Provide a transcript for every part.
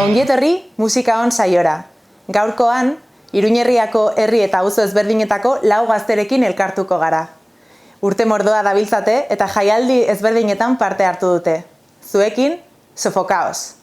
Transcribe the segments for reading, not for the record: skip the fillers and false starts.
Ongietorri musika on saiora. Gaurkoan, Iruñerriako herri eta auzo ezberdinetako 4 gazterekin elkartuko gara. Urte mordoa dabiltzate eta jaialdi ezberdinetan parte hartu dute. Zuekin, Sofokaos.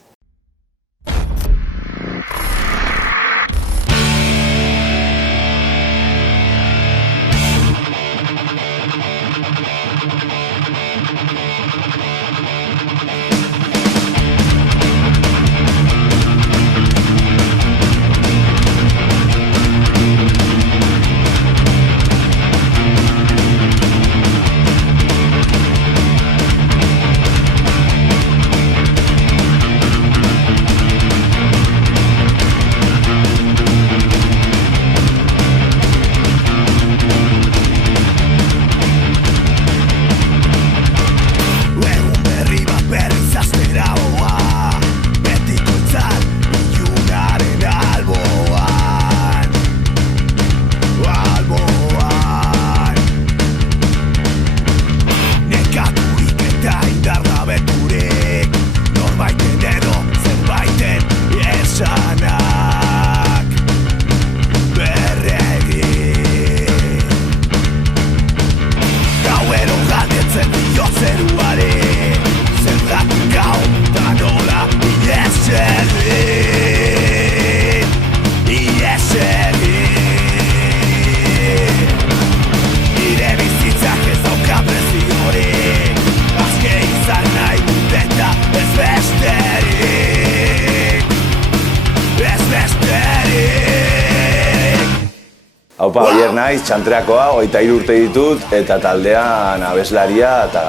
Haupa, Oier naiz, Txantreakoa, 23 urte ditut, eta taldean abeslaria eta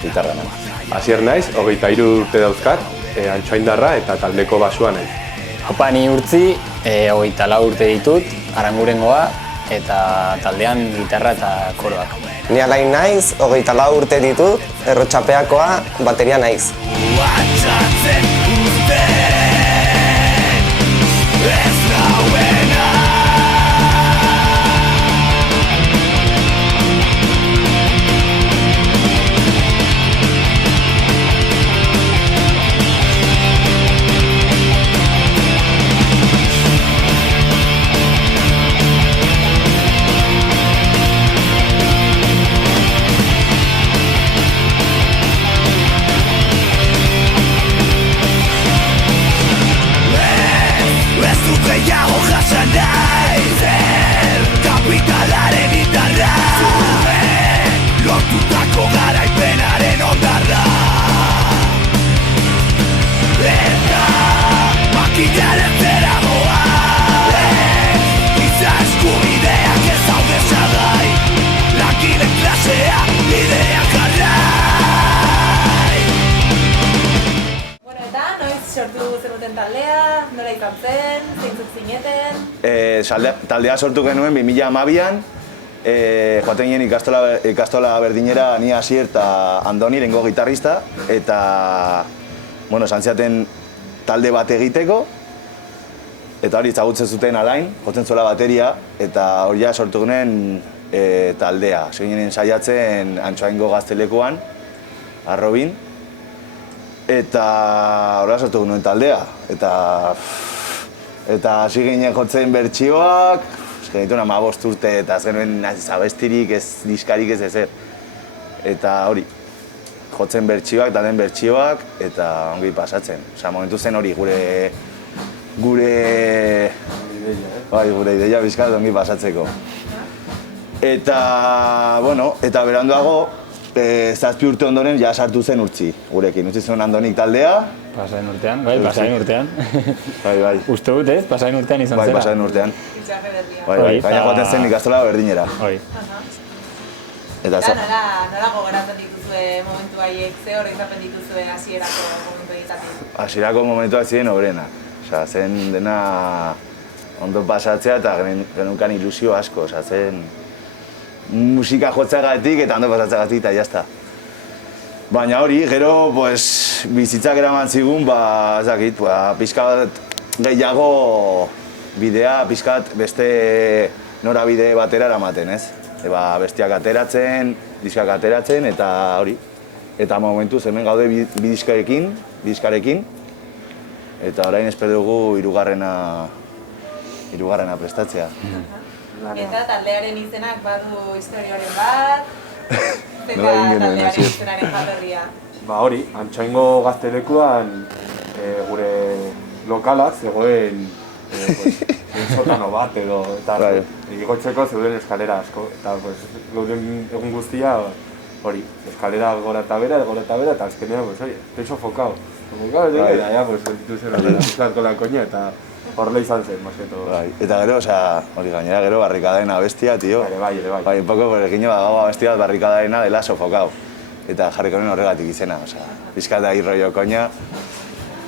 gitarra nama. Asier naiz, 23 urte dauzkat, Antxoaindarra eta taldeko basua naiz. Haupa, ni Urtzi, 24 urte ditut, Arangurengoa, eta taldean gitarra eta koroak. Ni Alain naiz, 24 urte ditut, Errotxapeakoa, bateria naiz. Taldea, nola izan zen, zeintzuk zineten? Taldea sortu genuen 2012an, joaten ginen ikastola berdinera ni Asier eta Andoni, lehengo gitarrista, eta santziaten talde bat egiteko, eta hori ezagutzen zuten Alain, jotzen zuela bateria, eta hori sortu genuen taldea. Ginen saiatzen Antxoaingo gaztelekuan, Arrobin, eta horrela sortu genuen taldea, eta hasi ginen jotzen bertsioak, genituen 15 urte eta ez genuen abestirik, ez diskarik, ez ezer. Eta hori, jotzen bertsioak, taldeen bertsioak, eta ongi pasatzen. Momentu zen hori gure ideia bizkat ongi pasatzeko. Eta beranduago, 7 urte ondoren ja sartu zen Urtzi gurekin. Utzi zen Andonik taldea. Pasaden urtean. Bai. Uste dut ez, pasaden urtean izan zera. Bai, pasaden urtean. Baina joaten zen ikastola berdinera. Eta nola gogoratzen dituzue momentu haiek, ze hori izaten dituzue hasierako momentu egitatik? Hasierako momentuak ziren obrenak. Zen dena ondo pasatzea eta genukan ilusio asko. Zen musika jotzagatik eta ondo pasatzagatik eta jazta. Baina hori, gero bizitzak eraman zigun, pixka bat gehiago bidea, pixkat beste norabide batera eramaten, ez? Bestiak ateratzen, diskak ateratzen eta hori. Eta momentuz hemen gaude bi diskarekin, Eta orain espero dugu hirugarrena prestatzea. Eta taldearen izenak badu historioren bat, eta Nola egin genuen, taldearen hasi? izenaren jatorria. Ba hori, Antxoaingo gaztelekuan gure lokalak zegoen sotano bat edo, eta Bai. igotzeko zeuden eskalera asko. Eta gauden egun guztia hori, eskalera gora eta bera, eta azkenean, pues oye, estoy sofocado. Sofocado, Bai. eta ya, pues, sentitu zen horrela, pizkatko la koña, eta horrela izan zen, más que todo. Bai. Eta gero, hori gainera gero barrikadaen abestia, tio. Ere bai. Bai, un poco perekiño gago abestia bat barrikadaena dela sofokau. Eta jarriko nuen horregatik izena, pizkat da irroio koña,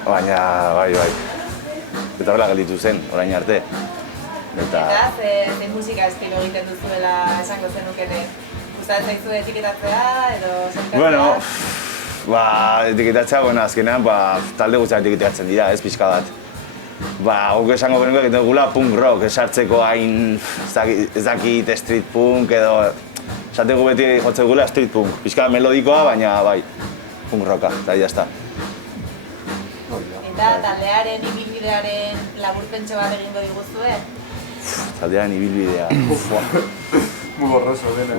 baina, bai. Eta horrela gelditu zen, orain arte. Eta zein musika estilo egiten duzuela esango zenukete? Gustatzen zaizu etiketatzea edo zentatzea? Bueno, etiketatzea, azkenean, talde guztiak etiketatzen dira, ez pixka bat. Guk esango genuke egiten dugula punk rock, esartzeko hain, ez dakit street punk edo... Esategu beti jotzen dugula street punk, pixka melodikoa, baina bai, punk rocka, eta jazta. Eta taldearen ibilbidearen laburpentxo bat egingo diguzue? Taldearen ibilbidea. Muy borroso, dene.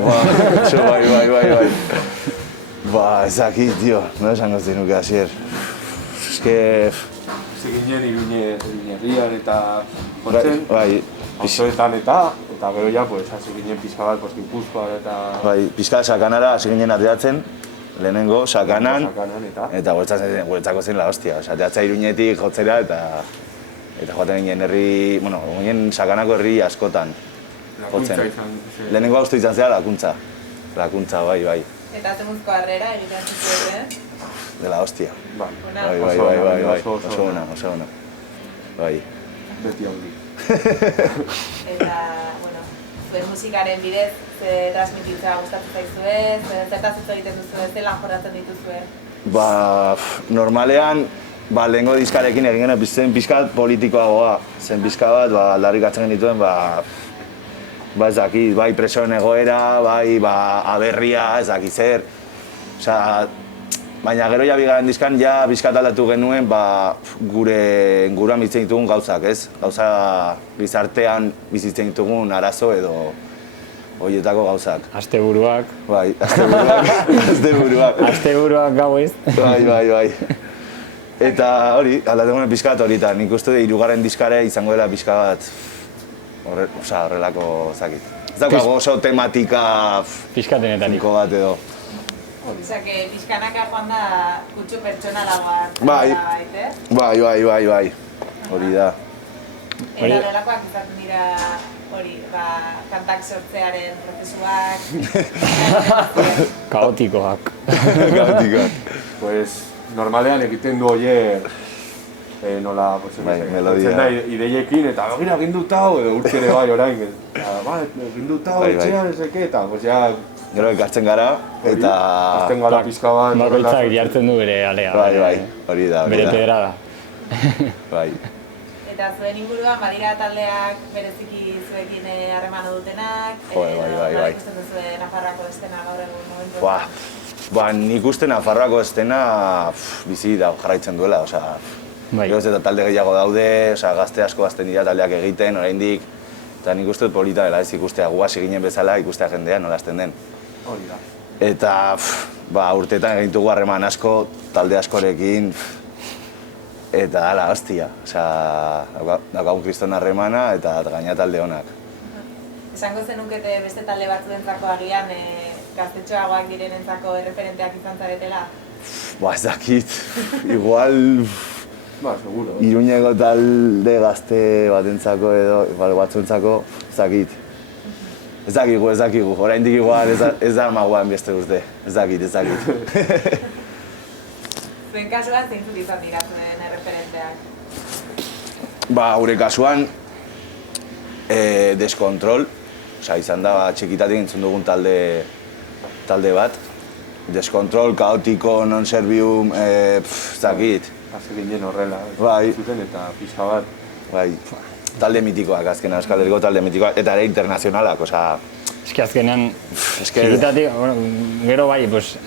Bai. Ez dakit, tio, no esango zenuke hasier. Eske... Ziginen Iruñerrian eta jotzen, Bai, auzoetan eta gero ja, pues, hasi ginen pizka bat, pues, Gipuzkoan eta... bai, pizka sakanara hasi ginen ateratzen, lehenengo sakanan, eta guretzako zen la hostia. Ateratzea Iruñetik jotzera eta joaten ginen herri, ginen sakanako herri askotan jotzen. Lehenengo haustu izan zera lakuntza, bai. Eta zemuzko harrera egiten zuzuen, De la hostia. Bai, Bai, oso ona. Bai. beti handi. eta, zuen musikaren bidez, ze transmititzea gustatzen zaizue, zertaz hitz egiten duzue, zelan jorratzen dituzue? Normalean, lehengo diskarekin egin genuen zen pixkat politikoagoa. Zen pixka bat, aldarrikatzen genituen, ez dakit, bai presoen egoera, bai aberria, ez dakit zer. Baina gero ja bigarren diskan ja pixkat aldatu genuen gure inguruan bizitzen ditugun gauzak, ez? Gauza gizartean bizitzen ditugun arazo edo horietako gauzak. Asteburuak. Bai, asteburuak. Asteburuak gauez. Bai. Eta hori, aldatu genuen pixkat hori, eta nik uste hirugarren diskare izango dela pixka bat horrelako zakit. Ez daukago oso tematika Pixkatenetarik. finko bat edo. Osake, pixkanaka joan da kutsu pertsonalagoa. Bai. Bai. Hori da. Eta delakoak izaten dira kantak sortzearen prozesuak. Kaotikoak. Pues, normalean egiten du oier, nola, pues, melodia. Ideiekin, eta begira egin dut hau, edo urtz ere bai orain, egin dut hau, etxean, ezeke, eta, pues, ja... Gero ekartzen gara, eta... Azten gara pizka bat... Bakoitzak jartzen du bere alea. Bai, hori da. Bere pedrada. Bai. Eta zuen inguruan, badira taldeak bereziki zuekin harremana dutenak. Bai. Ikusten duzu Nafarroako estena gaur egun momentu. Nik uste Nafarroako estena bizi da jarraitzen duela, osea... Gero ez eta talde gehiago daude, gazte asko azten dira taldeak egiten, oraindik. Eta nik uste dut polita dela ez ikustea, gu hasi ginen bezala ikustea jendea nola azten den. Hori da. Eta urteetan egin dugu harreman asko, talde askorekin, eta hala, hostia. Daukagun kriston harremana eta gaina talde honak. Esango zenukete beste talde batzuentzako agian gaztetxoagoak direnentzako erreferenteak izan zaretela? Ez dakit, igual... seguro. Iruñeko talde gazte batentzako edo batzuentzako, ez dakit. Ez dakigu, oraindik igual ez da magoan beste urte, ez dakit. Zuen kasuan zeintzuk izan dira zuen erreferenteak? Gure kasuan, Deskontrol, izan da txikitatik entzun dugun talde bat. Deskontrol, Kaotiko, Non Servium, ez dakit. Hasi ginen horrela, zuten eta pixka bat. Bai, talde mitikoak, azkenean Euskal Herriko talde mitikoak, eta ere internazionalak, Eski azkenean, txikitatik, gero bai,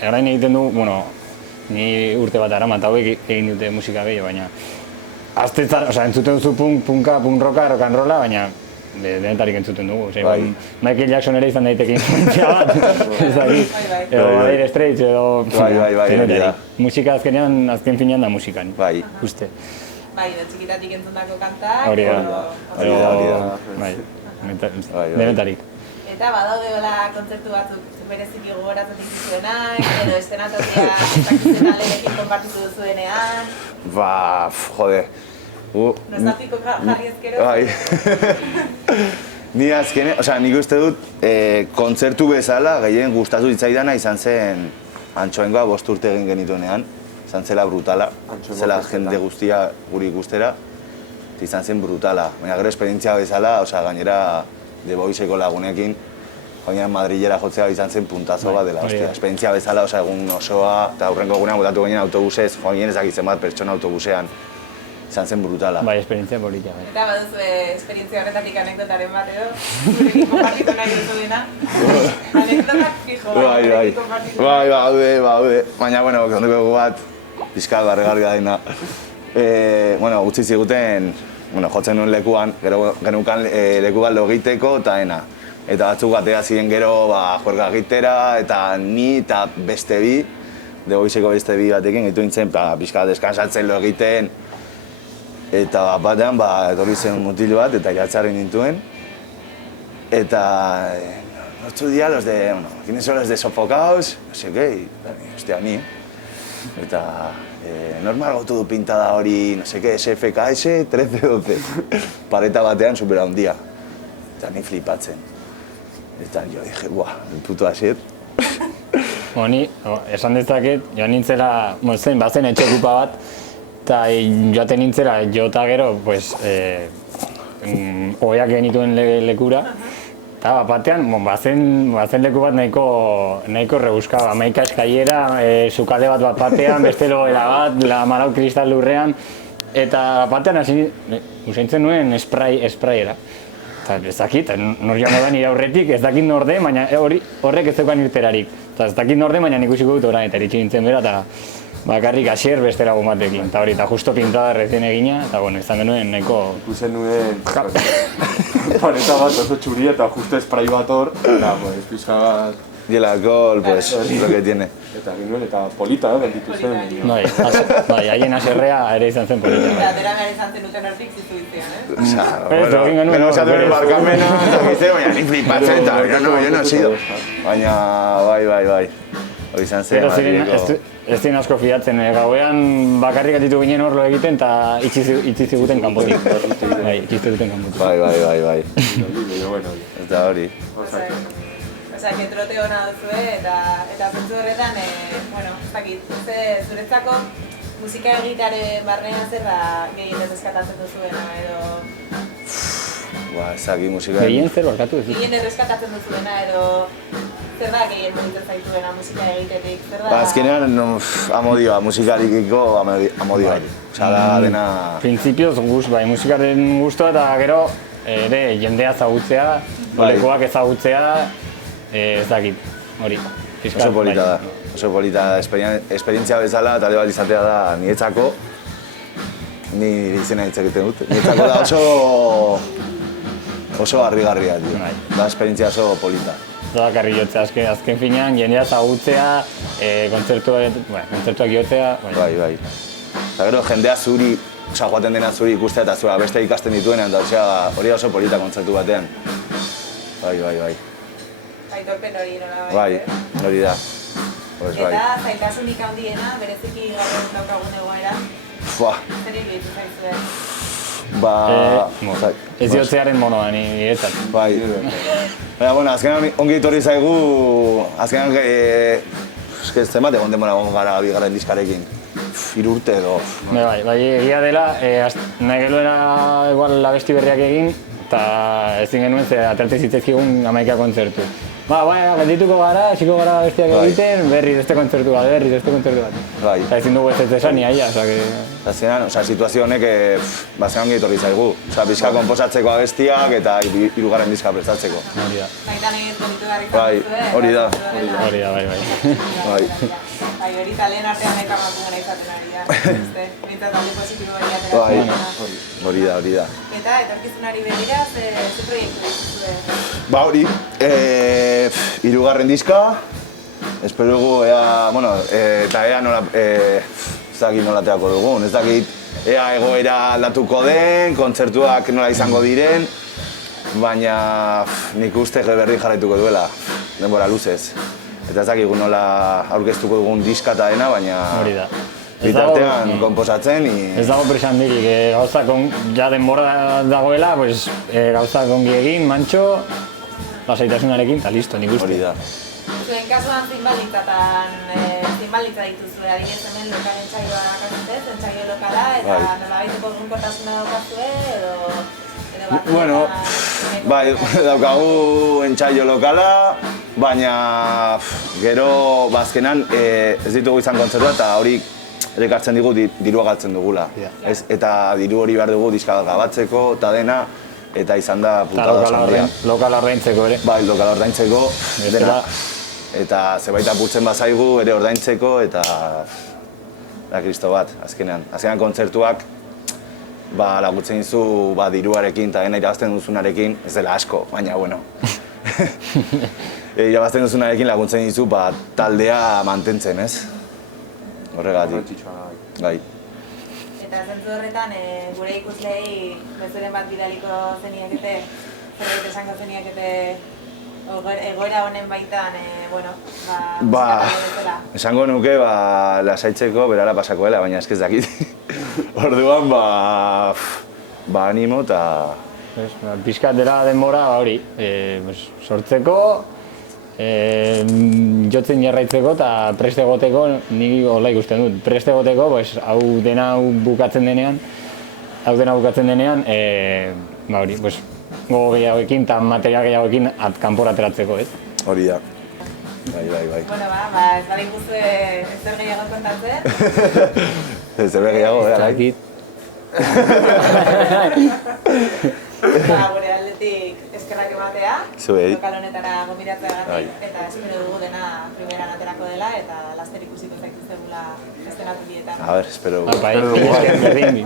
orain egiten du, ni urte bat aramat hauek egin dute musika gehiago, baina aztetzan, entzuten duzu punka, punk rocka, rock and rolla, baina denetarik entzuten dugu. Michael Jackson ere izan daiteke influentzia bat, edo Dire Straits, edo denetarik. Musika azken finean da musikan, uste. Bai, da txikitatik entzundako kantak. Hori da. Denetarik. Eta badaude gola kontzertu batzuk bereziki gogoratzen dituzuenak, edo estenatokia zakizionalerekin konpartitu duzuenean. Jode. Nostalgiko jarri ezkero. Bai. Ni azkene, nik uste dut kontzertu bezala gehien gustatu ditzaidana izan zen Antxoengoa 5 urte egin genituenean. Izan zela brutala, zela jende guztia guri ikustera, izan zen brutala. Baina gero esperientzia bezala, gainera The Voiceko lagunekin, joanean Madrilera jotzea izan zen puntazo bat dela, esperientzia bezala, egun osoa, eta aurrengo egunean botatu ginen autobusez, joanean ezakitzen bat pertsona autobusean, izan zen brutala. Bai, esperientzia polita. Eta baduzu esperientzia horretatik anekdotaren bat edo, zurekin konpartitu nahi duzu dena. Anekdotak fijo, zurekin konpartitu. Bai, baude. Baina, kontuko bat, pixka barregarria dena. Utzi ziguten, jotzen nuen lekuan, gero genukan leku bat egiteko eta ena. Eta batzuk atea ziren gero juerga egitera, eta ni eta beste bi, The Voiceko beste bi batekin, gitu nintzen, pixka deskansatzen lo egiten. Eta batean, etorri zen mutil bat, eta jatzarri nintuen. Eta, nortzu dira los de, ¿quiénes son los de Sofocaos? No sé qué, hostia, ni. Eta, normal gautu du pintada hori, no sé qué, SFKS 1312. Pareta batean supera handia. Eta ni flipatzen. Eta jo dije, el puto asier. Ni, esan dezaket, joan nintzela, bazen etxe okupa bat, eta joaten nintzela, jota gero, oheak genituen lekura, eta batean, bazen leku bat nahiko rebuzka, 11 eskaiera, sukalde bat batean, beste logela bat, malau kristal lurrean, eta batean usaintzen nuen sprayera. Eta ez dakit, nor joango da nire aurretik, ez dakit nor den, baina horrek ez zeukan irterarik. Eta ez dakit nor den, baina nik usiko dut orain, eta eritxe nintzen bera, eta bakarrik asier beste lagun batekin. Eta hori, eta justo pintada erretzen egina, eta izan genuen nahiko... Ikusen nuen... Pareta bat oso txuria eta justo spray bat hor, eta pizka bat... Y el alcohol, lo que tiene. Eta ginuen, eta polita, gelditu zen. Bai, haien aserrea ere izan zen polita. Eta atera behar izan zen duten hortik zituitzen, Bueno, osatu barkamena, eta gizte, baina ni flipatzen, eta yo no he sido. Baina, bai. Hori izan zen, ez ziren asko fidatzen, gauean bakarrik atitu ginen hor lo egiten, eta itxi ziguten kanpotik. Bai, itxi ziguten kanpotik. Bai. Eta hori. Que trote hona duzue, eta zentzu horretan, ez dakit, zuretzako musika egitearen barnean zer da gehien ez eskatatzen duzuena, edo... Ez dakit musika... Gehien zer barkatu ez? Gehien ez eskatatzen duzuena, edo... Zer da gehien mugitzen zaituena musika egitetik, zer da... Azkenean, amodioa, musikarikiko amodioa. Da dena... Principioz, musikaren guztua eta gero ere jendea ezagutzea, lekuak ezagutzea, ez dakit, hori. Oso polita da, esperientzia bezala, talde bat izatea da niretzako, ni izena hitz egiten dut, niretzako da oso harrigarria, da esperientzia oso polita. Bakarri jotzea, azken finean, jendea ezagutzea, kontzertuak jotzea... Bai. Eta gero jendea zuri, joaten dena zuri ikustea eta zura beste ikasten dituenean, eta hori oso polita kontzertu batean. Bai. Aitorpen hori nola bai, hori da. Eta zailtasunik handiena, bereziki gaur egun daukagun egoera. Zer iruditu zaizue? Ez diotzearen monoa, niretzat. Bai. Baina, azkenean ongi etorri zaigu, azkenean zenbat egon denbora gara bigarren diskarekin. 3 urte edo. Bai, egia dela, nahi genuena igual abesti berriak egin, eta ezin genuen ze aterte zitzaizkigun 11 kontzertu. geldituko gara, hasiko gara bestiak egiten, berriz beste kontzertu bat. Bai. Eta ezin dugu ez esan iaia, osea que... Azkenean, situazio honek bazean gehiatorri zaigu. Pixka konposatzeko abestiak eta hirugarren diska prestatzeko. Hori da. Baitan egin konditu garri Bai, hori da. Bai. Bai, hori taleen artean nahi kamatu izaten ari da. Bintzat alde positibo hori atera. Hori da. Eta etorkizunari begira, ze proiektu dituzue? Ba hori, hirugarren diska, espero dugu eta ea nola, ez dakit nola aterako dugun, ez dakit ea egoera aldatuko den, kontzertuak nola izango diren, baina nik uste berri jarraituko duela, denbora luzez. Eta ez dakit nola aurkeztuko dugun diska eta dena, baina bitartean konposatzen. Ez dago presandirik, gauzak ja denbora dagoela, gauzak ongi egin, mantxo, lasaitasunarekin, eta listo, nik uste. Hori da. Zuen kasuan zinbalditza dituzue, adinez hemen lokalen txaioa kasutez, entxaio lokala, eta nola baituko gunkortasuna daukazue, edo Bueno, bai, daukagu entxaio lokala, baina gero bazkenan ez ditugu izan kontzertua eta hori ekartzen digu dirua galtzen dugula. Eta diru hori behar dugu diska gabatzeko eta dena, eta izan da putada zandia. Lokala ordaintzeko ere. Bai, lokala ordaintzeko, dena. Eta zebait apurtzen bazaigu ere ordaintzeko eta da kristo bat, azkenean. Azkenean kontzertuak laguntzen dizu diruarekin eta dena irabazten duzunarekin, ez dela asko, baina bueno. Irabazten duzunarekin laguntzen dizu taldea mantentzen, ez? Horregatik. Bai. Eta zentzu horretan, gure ikuslei mezuren bat bidaliko zeniakete, zerbait esango zeniakete egoera honen baitan, esango nuke lasaitzeko berara pasakoela, baina ez dakit. Orduan, animo eta... Pixkat dela denbora hori, sortzeko, jotzen jarraitzeko eta preste egoteko, nik hola ikusten dut, preste egoteko, hau dena bukatzen denean, gogo gehiagoekin eta material gehiagoekin kanpora ateratzeko, ez? Hori da. Bai. Bueno, ez bada ikuzue ezer gehiago kontatzen? Ezer gehiago, dakit. Gure aldetik eskerrak ematea, lokal honetara gonbidatzeagatik, eta espero dugu dena primeran aterako dela eta laster ikusiko zaituztegula eszenatu bietan. A ver, espero dugu. Berdin,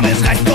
amez gaitu